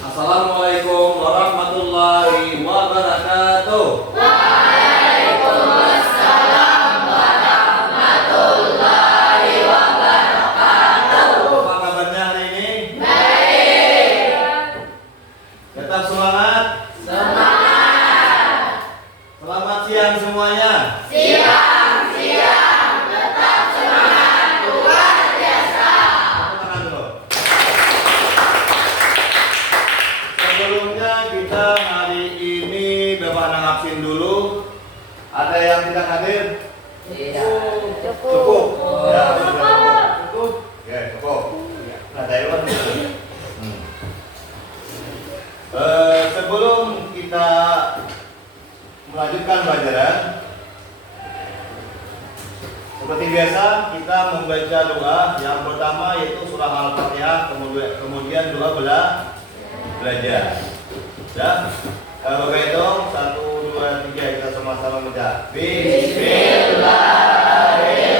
Assalamualaikum warahmatullahi wabarakatuh. Waalaikumsalam warahmatullahi wabarakatuh. Apa kabarnya hari ini? Baik. Tetap semangat. Semangat. Selamat siang semuanya. Siang. Tetap semangat luar biasa. Tangan dulu. Sebelumnya kita hari ini Bapak anak absen dulu. Ada yang tidak hadir? Cukup. Ya, sudah cukup. Ya, cukup. Nah, Taiwan. Sebelum kita melanjutkan pelajaran, seperti biasa kita membaca doa. Yang pertama yaitu surah Al-Fatihah, kemudian doa belajar. Ya, kalau begitu 1, 2, 3 kita sama-sama baca. Bismillahirrahmanirrahim.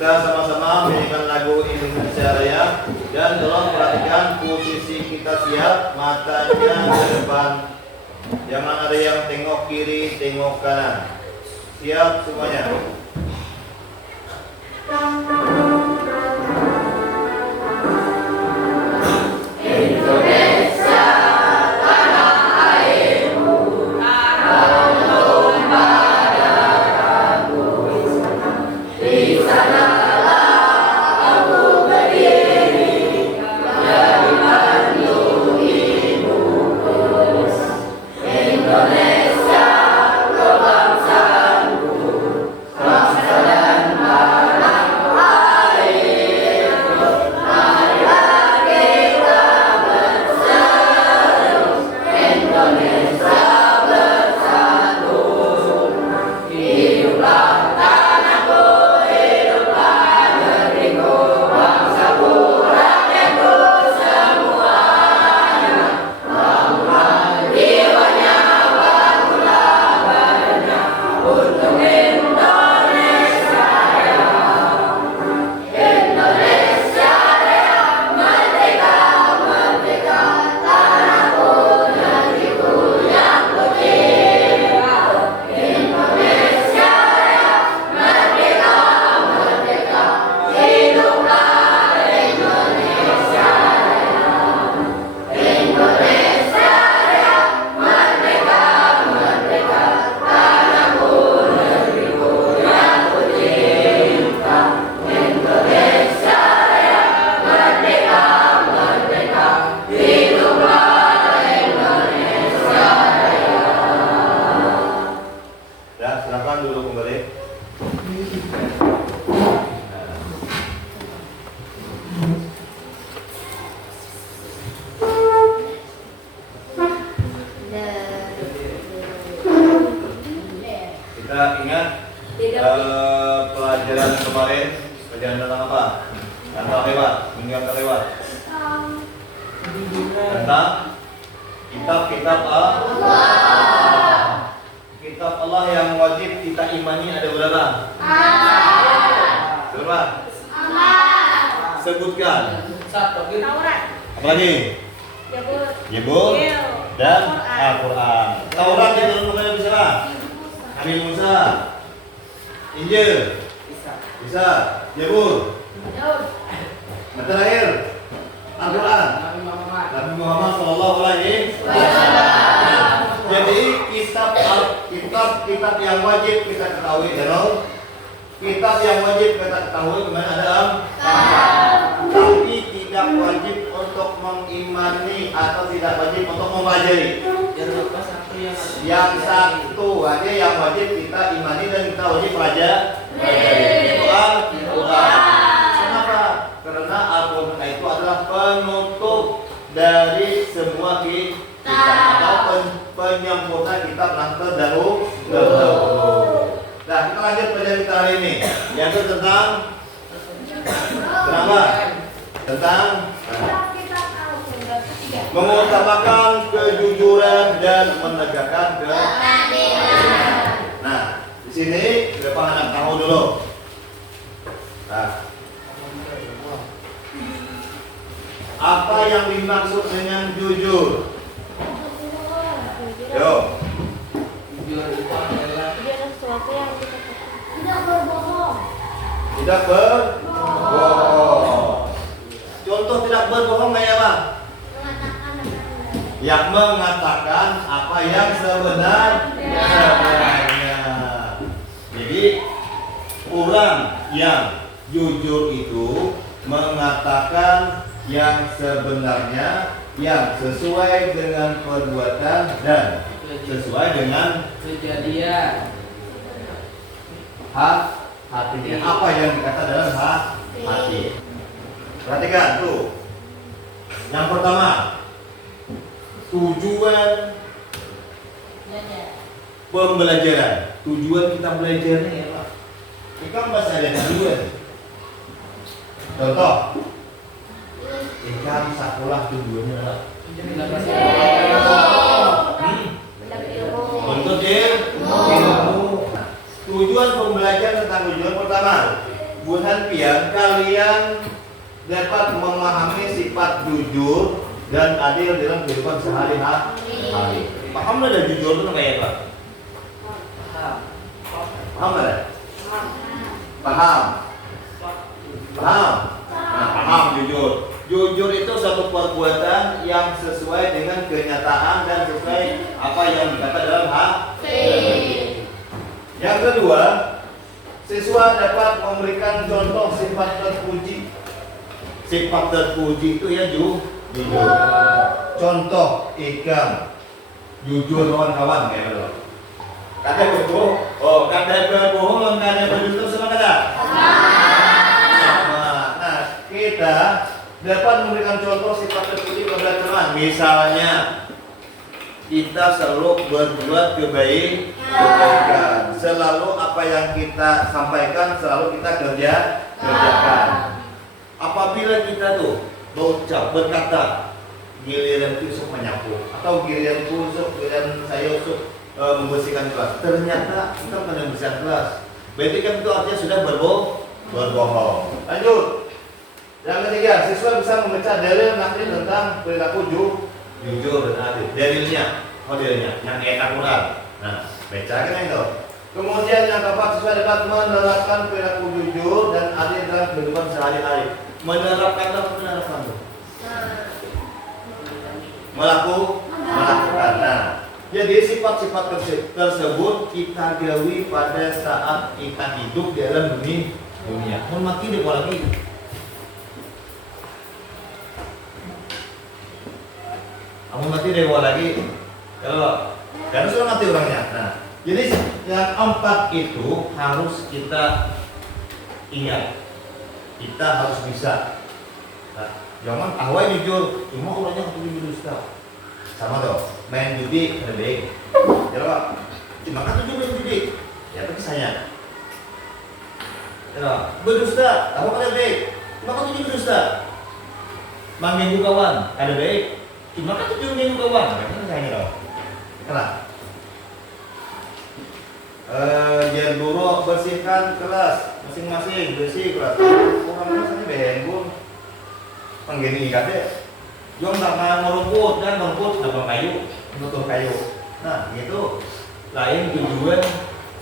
Kita sama-sama menyanyikan lagu Indonesia Raya dan tolong perhatikan posisi kita siap, matanya ke depan. Jangan ada yang tengok kiri, tengok kanan. Siap semuanya. Kita ingat pelajaran kemarin, pelajaran tentang apa? Tentang lewat, minggu yang terlewat. Tentang kitab-kitab Allah. kitab Allah yang wajib kita imani ada berapa? Berapa? Sebutkan. Taurat, Apalagi? Yebur dan Al-Quran. Taurat diturunkan kepada siapa? Nabi Musa. Injil bisa. Yebur. Yang terakhir Al-Quran. Nabi Muhammad Sallallahu Alaihi Wasallam. Jadi kitab yang wajib kita ketahui, kitab yang wajib kita ketahui kemana ada tapi tidak wajib untuk mengimani atau tidak wajib untuk mempelajari. Yang satu aja yang wajib kita imani dan kita wajib pelajari. Itu Al-Quran. Kenapa? Karena Al-Quran itu adalah penutup dari semua kitab atau penyempurna kitab yang terdahulu. Nah, kita lanjut pelajaran kita hari ini, yaitu tentang kenapa? Tentang mengutamakan kejujuran dan menegakkan keadilan. Nah, di sini Bapak anak tahu dulu. Nah, apa yang dimaksud dengan jujur? Yo. Jujur itu adalah sesuatu yang kita katakan. Tidak berbohong. Tidak berbohong. Contoh tidak berbohong kayak apa? Yang mengatakan apa yang sebenarnya. Jadi orang yang jujur itu mengatakan yang sebenarnya, yang sesuai dengan perbuatan dan sesuai dengan kejadian. hatinya. Apa yang dikata dalam hati. Perhatikan tuh. Yang pertama, tujuan pembelajaran. Tujuan kita belajarnya apa? Ini kan bahasa ada tujuan. Contoh, ikan sekolah tujuannya adalah untuk ilmu. Tujuan pembelajaran tentang tujuan pertama, bukan pian kalian dapat memahami sifat jujur dan adil dalam kehidupan sehari-hari. Paham nggak ada jujur itu kayak apa? Paham nggak? Paham. Nah, paham jujur. Jujur itu suatu perbuatan yang sesuai dengan kenyataan dan sesuai apa yang dikata dalam hati. Yang kedua, siswa dapat memberikan contoh sifat terpuji. Sifat terpuji itu ya jujur. Contoh ikan jujur kawan-kawan kayak gitu. Kata berbohong, kata berbohong, kata berjujur sama kata. Nah, kita dapat memberikan contoh sifat terpuji kepada teman. Misalnya, kita selalu berbuat kebaikan. Selalu apa yang kita sampaikan selalu kita kerjakan. Apabila kita tuh berkata giliran tusuk menyapu atau giliran saya usuk membersihkan kelas, ternyata kita bukan membersihkan kelas. Berarti kan itu artinya sudah berbohong. Lanjut. Yang ketiga, siswa bisa membaca dalil nakli tentang perilaku jujur dan adil. Dalilnya, yang Al-Quran. Nah, bacakan itu. Kemudian yang keempat, siswa dapat menerapkan perilaku jujur dan adil dalam kehidupan sehari-hari. Menerapkan apa penerapan itu? Melakukan. Nah, jadi sifat-sifat tersebut kita gawi pada saat kita hidup di dalam dunia. Mau mati di lagi. Kamu mati dewa lagi, kalau karena sudah mati orangnya. Nah, jadi yang empat itu harus kita ingat, kita harus bisa. Nah, jangan awal jujur, cuma orangnya ketemu dusta. Sama tuh, main judi ada baik. Ya cuma kan tujuh main judi, ya tapi saya. Ya, berdusta, kamu ada baik, cuma kan tujuh berdusta. Mengganggu kawan, ada baik. Cuma kan tujuh minggu kawan, kan saya loh. Kenapa? Biar guru bersihkan kelas masing-masing, bersih kelas. Orang rasanya bengkul. Penggini ikat deh. Jom sama merumput kan, merumput dengan kayu, butuh kayu. Nah, gitu. Lain tujuan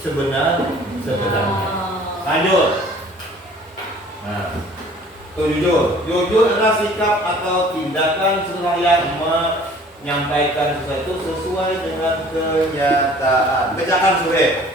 sebenarnya. Lanjut. Nah, tuh jujur. Jujur adalah sikap atau tindakan seseorang yang menyampaikan sesuatu sesuai dengan kenyataan. Kerjakan sore.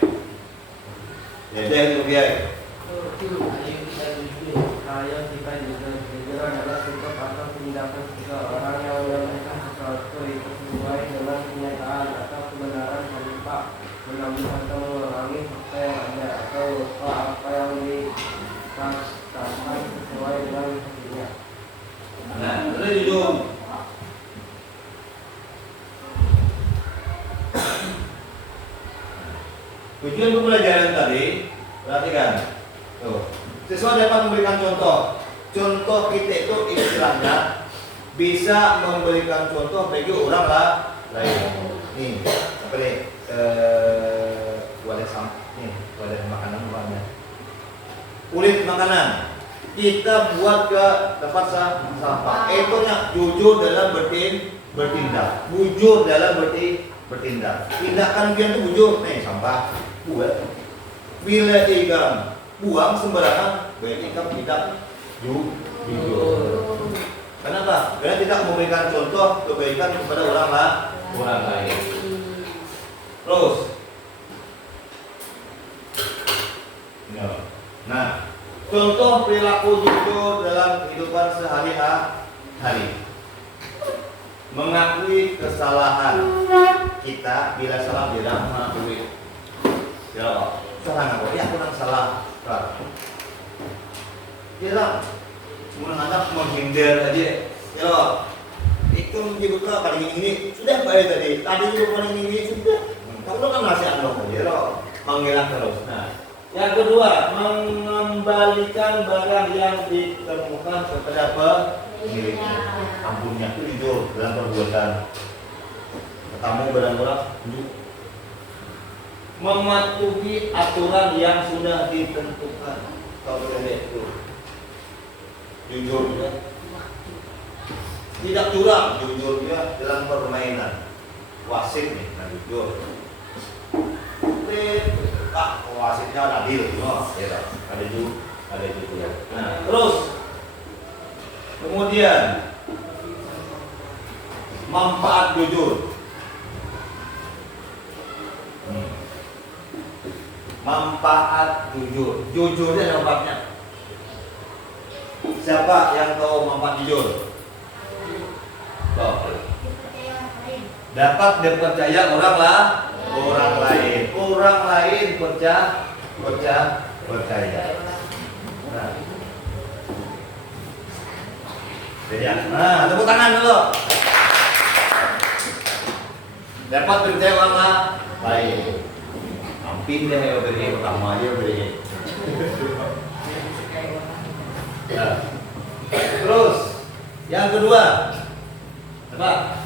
Ya, itu dia. Ayo kita jujur. Ayo kita jujur adalah sikap atau tindakan seseorang yang menyampaikan sesuatu itu sesuai dengan kenyataan atau kebenaran tanpa menambah atau mengurangi fakta yang ada atau lupa apa yang dikatakan sesuai dengan aslinya. Nah, itu jujur. Tujuan pembelajaran tadi, perhatikan. Tuh. Siswa dapat memberikan contoh. Contoh kita itu istilahnya bisa memberikan contoh bagi orang lain. Nih, apa nih? Wadah makanan banyak. Kulit makanan. Kita buat ke tempat sampah. Itunya jujur dalam bertindak. Jujur dalam bertindak. Tindakan dia itu jujur. Nih sampah. Buat. Bila ikan buang sembarangan, berarti ikan tidak jujur. Kenapa? Karena tidak memberikan contoh kebaikan kepada orang lain. Terus. Nah, contoh perilaku jujur dalam kehidupan sehari-hari. Mengakui kesalahan kita bila salah bilang mengakui. Ya, salah nggak? Ya, aku nang salah. Ya, menghadap menghindar aja. Ya, itu juga paling ini sudah baik tadi. Tadi juga paling ini sudah. Kamu kan masih ada aja loh. Menghilang terus. Nah, yang kedua, mengembalikan barang yang ditemukan kepada pemiliknya. Ampunnya itu jujur dalam perbuatan. Ketemu barang-barang mematuhi aturan yang sudah ditentukan. Kalau itu jujur juga. Tidak curang, jujur juga dalam permainan. Wasit nih, nah jujur. Wasitnya adil, ya, ada juga. Nah, terus kemudian manfaat jujur. Manfaat jujur. Jujurnya ada manfaatnya. Siapa yang tahu manfaat jujur? Tuh. Dapat dipercaya orang lain. Orang lain percaya. Nah, tepuk tangan dulu. Dapat percaya orang lain. Pindah ya beri utama aja beri. Nah. Terus yang kedua apa?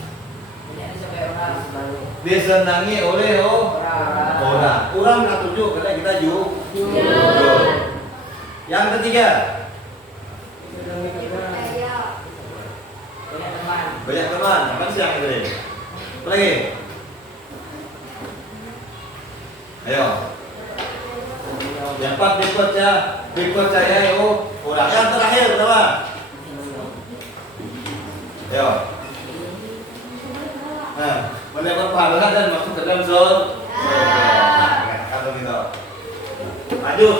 Disenangi oleh orang. Orang nggak tujuh karena kita jujur. Yang ketiga banyak teman. Apa sih yang itu? Apa lagi? Ayo. Yang empat dipercaya orang. Yang terakhir apa? Ayo. Nah, mendapat pahala dan masuk ke dalam surga. Kata kita. Lanjut.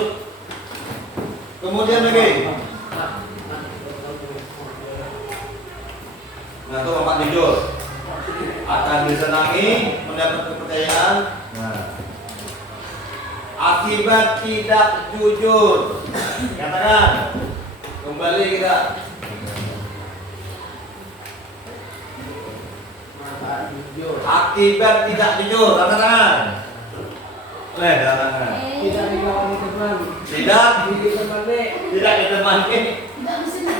Kemudian lagi. Nah, itu empat jujur. Akan disenangi, mendapat kepercayaan. Nah. Akibat tidak jujur. Katakan. Kembali kita. Akibat tidak jujur. Tanda tangan. Tanda tangan. Tidak dikawani teman. Tidak ditemani.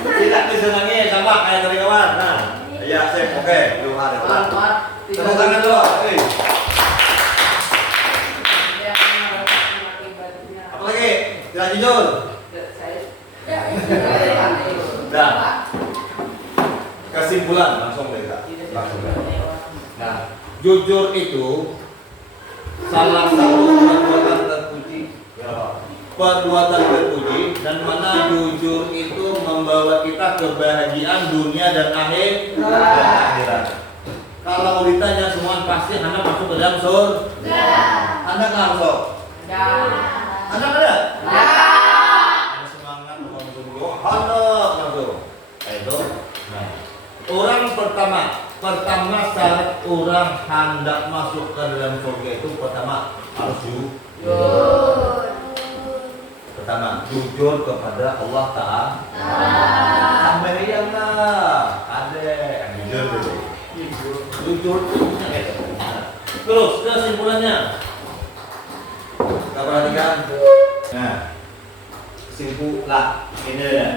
Tidak disenangi sama kayak dari kawan. Nah, ya sip. Oke, lu ada. Tepuk tangan dulu. Tidak jujur. Nah, kesimpulan langsung mereka. Nah, jujur itu salah satu perbuatan terpuji. Perbuatan terpuji dan mana jujur itu membawa kita kebahagiaan dunia dan akhirat. Kalau ditanya semua pasti Anda masuk ke dalam surga. Anda nggak masuk? Anda ada? Ada semangat masuk. Anda masuk. Itu. Nah, orang pertama syarat orang hendak masuk ke dalam surga itu pertama harus jujur. Pertama, jujur kepada Allah Ta'ala. Sampai yang ada jujur dulu. Jujur itu. Terus kesimpulannya. Kita perhatikan. Nah, kesimpulan ini ya.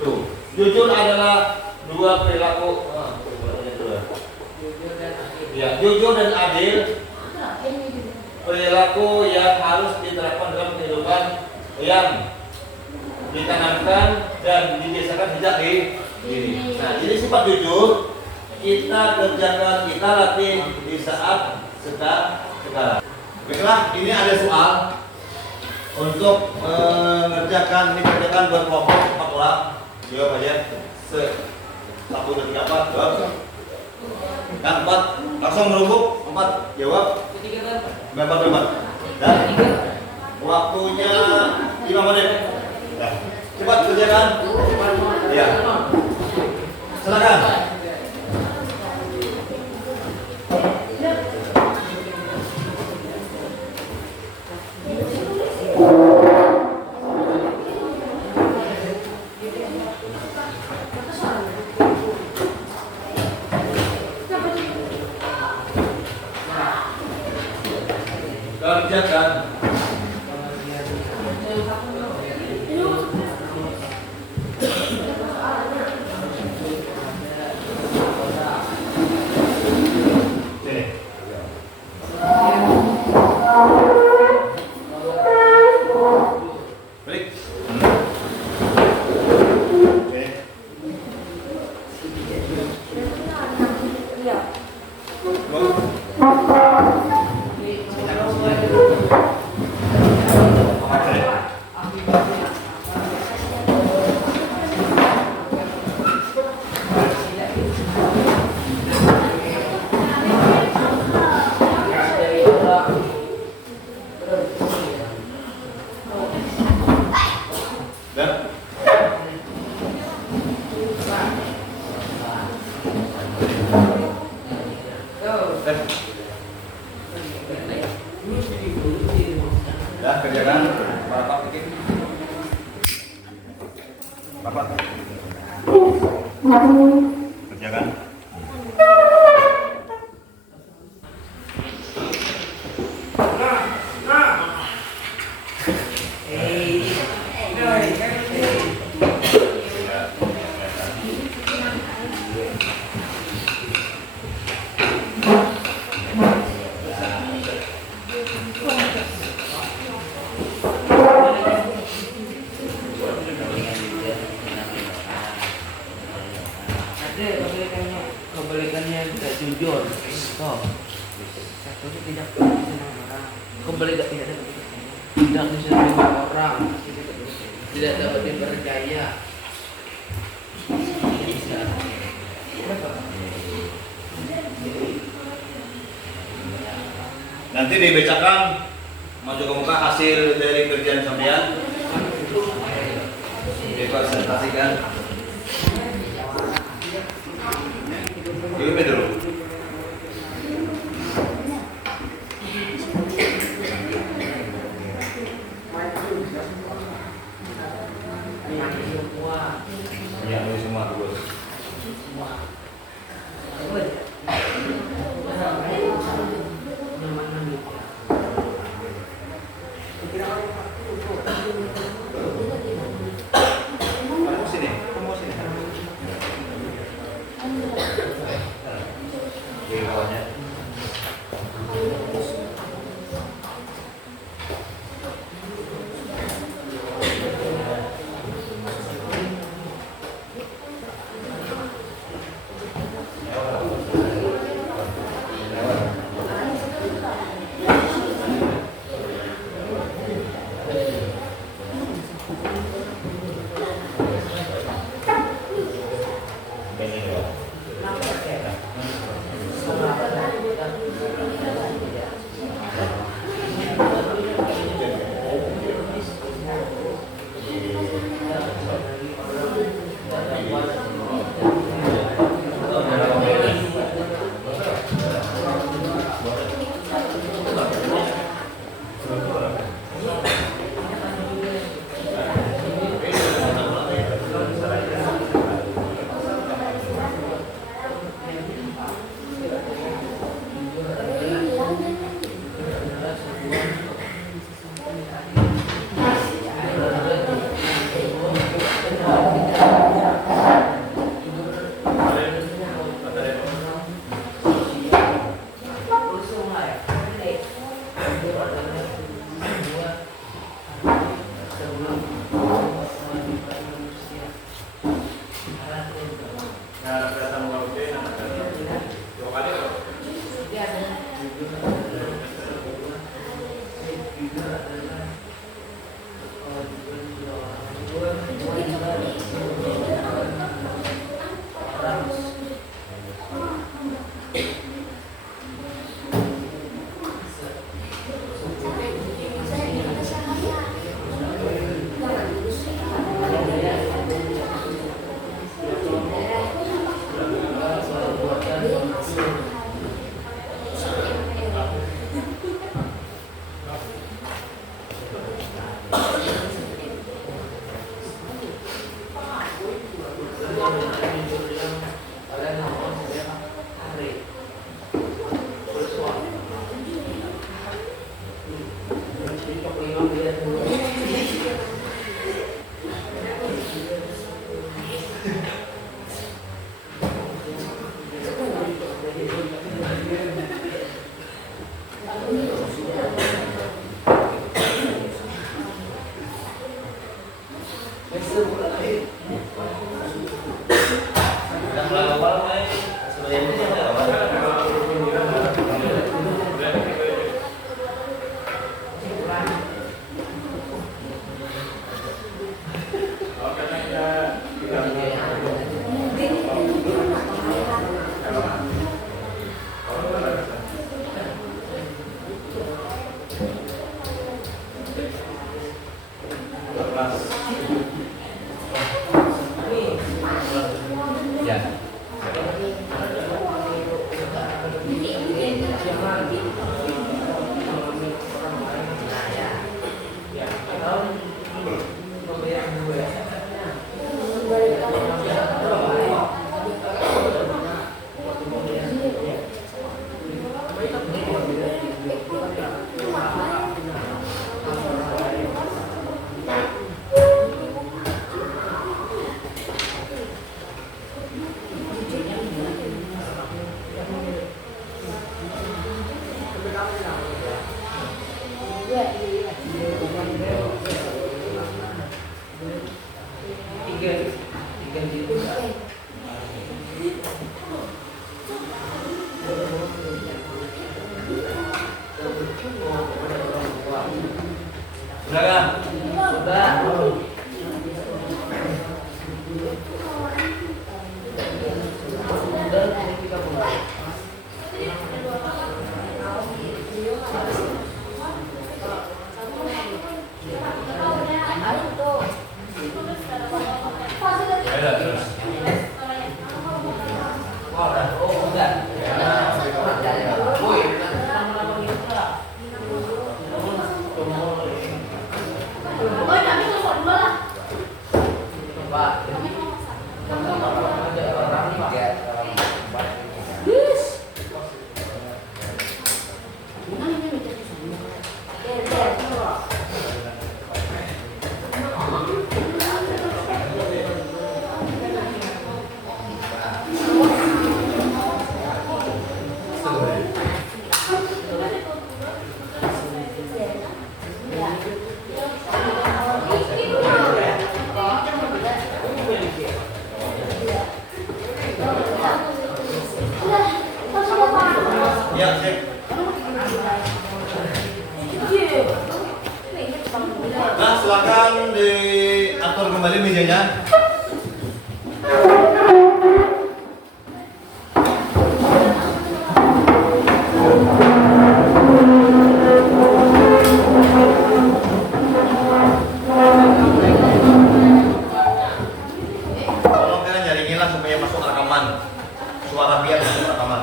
Tuh, jujur adalah dua perilaku. Ya, jujur dan adil. Perilaku yang harus diterapkan dalam kehidupan yang ditanamkan dan dibiasakan sejak dini. Nah, jadi sifat jujur kita kerjakan, kita latih di saat sekarang. Baiklah, ini ada soal untuk mengerjakan berkelompok 4 orang. Jawab aja. 1, 2, 3, 4. Jawab. Kan 4 langsung merumpuk 4 jawab. Member. Dan waktunya 5 menit. Nah, cepat kerjakan. Ya. Silakan. Kerjakan. Balik. Ya, kerjakan. Bapak bikin. Bapak. Kerjakan. Kebalikannya tidak jujur. Oh, satu tidak senang orang. Kebalik tidak bisa terima orang. Tidak dapat dipercaya. Nanti dibacakan maju ke muka hasil dari kerjaan sampean. Dipresentasikan. Ini dulu. Ya, ini semua dulu. Kamu sini. jujur adalah sebuah sebelum kewajiban manusia. Nah, kata mengawasi, dua kali. Jujur adalah sebuah jujur adalah kewajiban dua orang. Nah, silakan diatur kembali mejanya. Tolong kalian nyaringin lah supaya masuk rekaman. Suara biar masuk rekaman.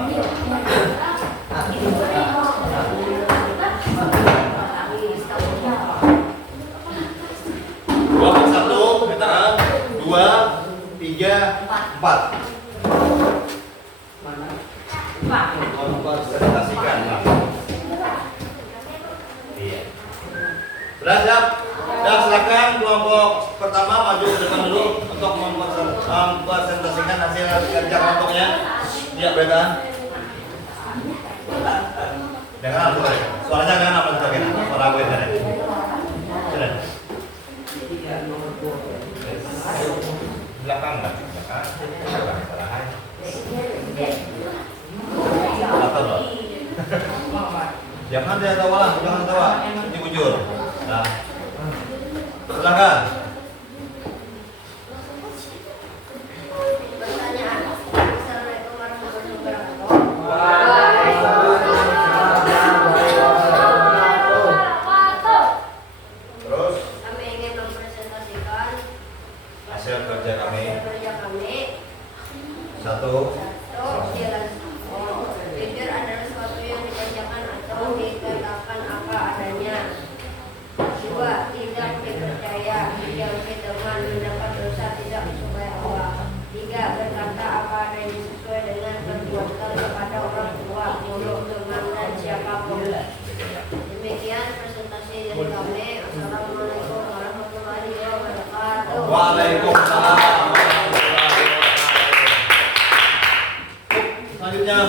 Satu, veteran, dua, tiga, empat. Presentasikan. Iya. Sudah siap? Dan silakan kelompok pertama maju ke depan dulu untuk mempresentasikan hasil kerja kelompoknya. Iya, veteran. Jangan apa suaranya jangan apa belakang kan? Belakang. Salah. Atau loh. Jangan dia tawa lah, jangan tawa. Ini bujur. Nah. Silakan. Pertanyaan. Assalamualaikum warahmatullahi wabarakatuh. Terus Kami ingin mempresentasikan hasil kerja kami. kerja kami. Satu. Jujur adalah sesuatu yang dikerjakan atau dikatakan apa adanya. Dua, tidak dipercaya, dijauhi teman, mendapat dosa, tidak supaya Allah. Tiga, berkata apa adanya sesuai dengan perbuatan kepada orang tua, mulut, teman, dan siapapun. Demikian presentasi dari kami. Assalamualaikum warahmatullahi wabarakatuh. Waalaikumsalam. Selanjutnya.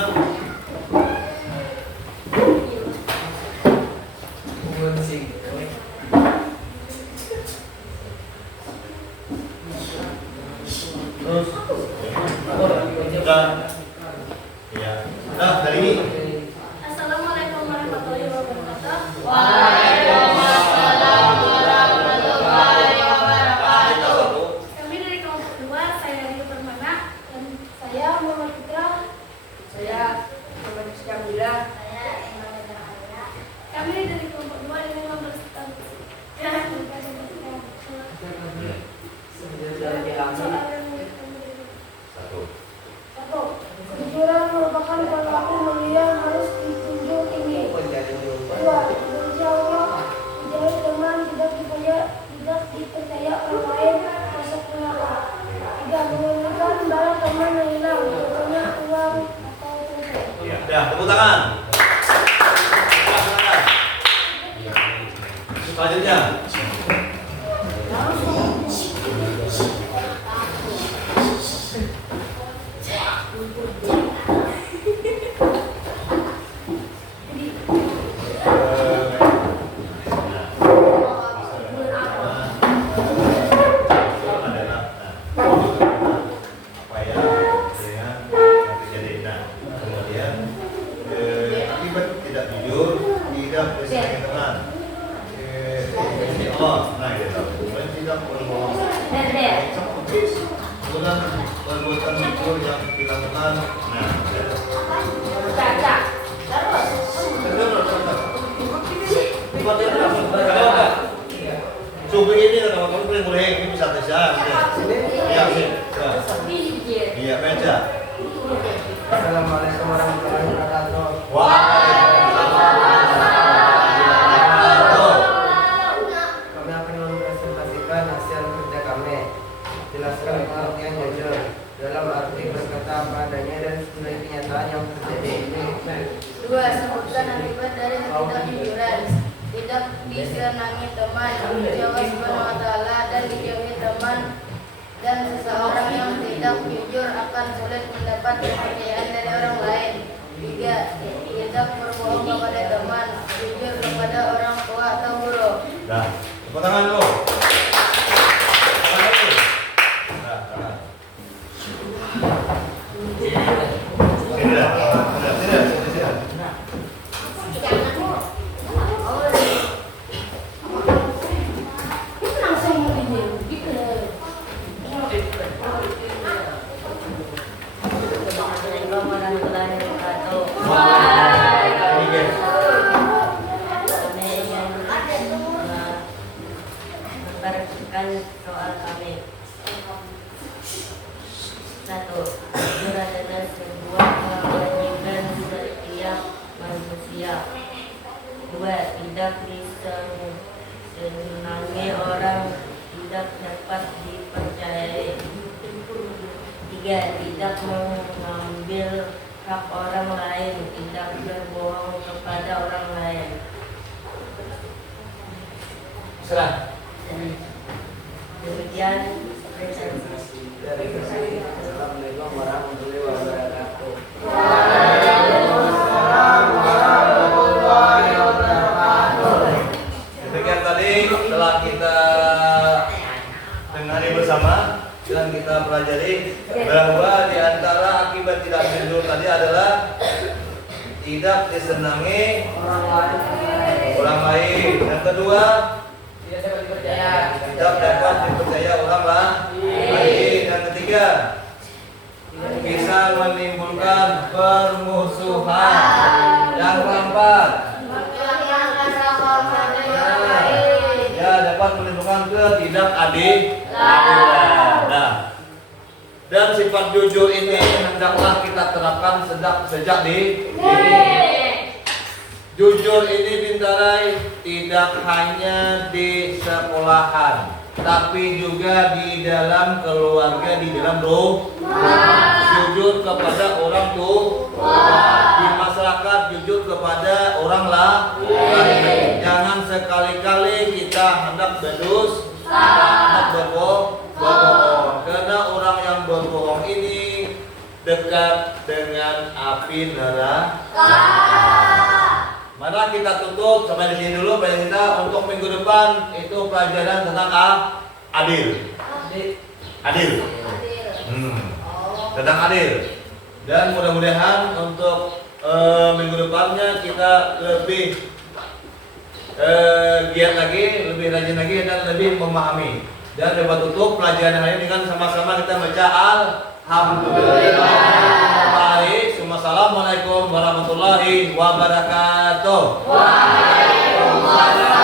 Terus. Sudah. Iya. Nah, dari ini. Assalamualaikum warahmatullahi wabarakatuh. Kita satu. Kami dari kelompok 2, saya Rio Permana dan saya Muhammad Fitra. Saya Muhammad Syamila. Saya Emma. Kami dari kelompok 2 ingin mempresentasikan Satu. Satu, kejujuran merupakan perilaku mulia yang harus dijunjung tinggi. Dua, benci Allah, dijauhi teman, tidak dipercaya orang lain, masuk neraka. Tiga, menginginkan barang teman yang hilang, contohnya uang atau dompet. Iya. Ya, tepuk tangan. Selanjutnya. Apa ya dengan yang terjadi. Nah, kemudian akibat tidak jujur, tidak bersama teman. Allah, nah itu. Dan tidak berbohong. Kemudian perbuatan jujur yang dilakukan. Nah, Subuh ini kalau kamu boleh ini bisa saja. Iya, sih. Iya, baca. Assalamualaikum warahmatullahi wabarakatuh. Kami akan mempresentasikan hasil kerja kami. Jelaskan pengertian jujur dalam arti berkata apa adanya dan sesuai kenyataan yang terjadi. Dua, sebutkan akibat dari ketidakjujuran. Tidak disenangi teman, menjauhi Subhanahu wa Ta'ala, dan dijauhi teman. Dan seseorang yang tidak jujur akan sulit mendapat kepercayaan dari orang lain. Tiga, tidak berbohong kepada teman, jujur kepada orang tua atau guru. Nah, tepuk tangan dulu. Tangan dulu. Nah, tangan. Tidak. Memperhatikan soal kami. Satu, jujur adalah sebuah kewajiban setiap manusia. Dua, tidak disenangi orang, tidak dapat dipercayai. Tiga, tidak mengambil hak orang lain, tidak berbohong kepada orang lain. Serah. Demikian presentasi Dari kami, Assalamualaikum warahmatullahi wabarakatuh. Demikian tadi telah kita dengar bersama dan kita pelajari bahwa di antara akibat tidak jujur tadi adalah tidak disenangi orang lain. Yang kedua, tidak dapat dipercaya orang lain. Yang ketiga, bisa menimbulkan permusuhan. Yang keempat, ya dapat menimbulkan ketidakadilan. Nah, dan sifat jujur ini hendaklah kita terapkan sejak dini. Jujur ini Bintarai tidak hanya di sekolahan, tapi juga di dalam keluarga, di dalam rumah. Jujur kepada orang tua, di masyarakat jujur kepada orang lain. Jangan sekali-kali kita hendak berdusta, hendak berbohong. Karena orang yang berbohong ini dekat dengan api neraka. Mari kita tutup sampai di sini dulu pelajaran kita untuk minggu depan. Itu pelajaran tentang adil. Tentang adil. Dan mudah-mudahan untuk minggu depannya kita lebih giat lagi, lebih rajin lagi dan lebih memahami. Dan dapat tutup pelajaran hari ini dengan sama-sama kita baca Alhamdulillah. Assalamualaikum warahmatullahi wabarakatuh. Waalaikumsalam.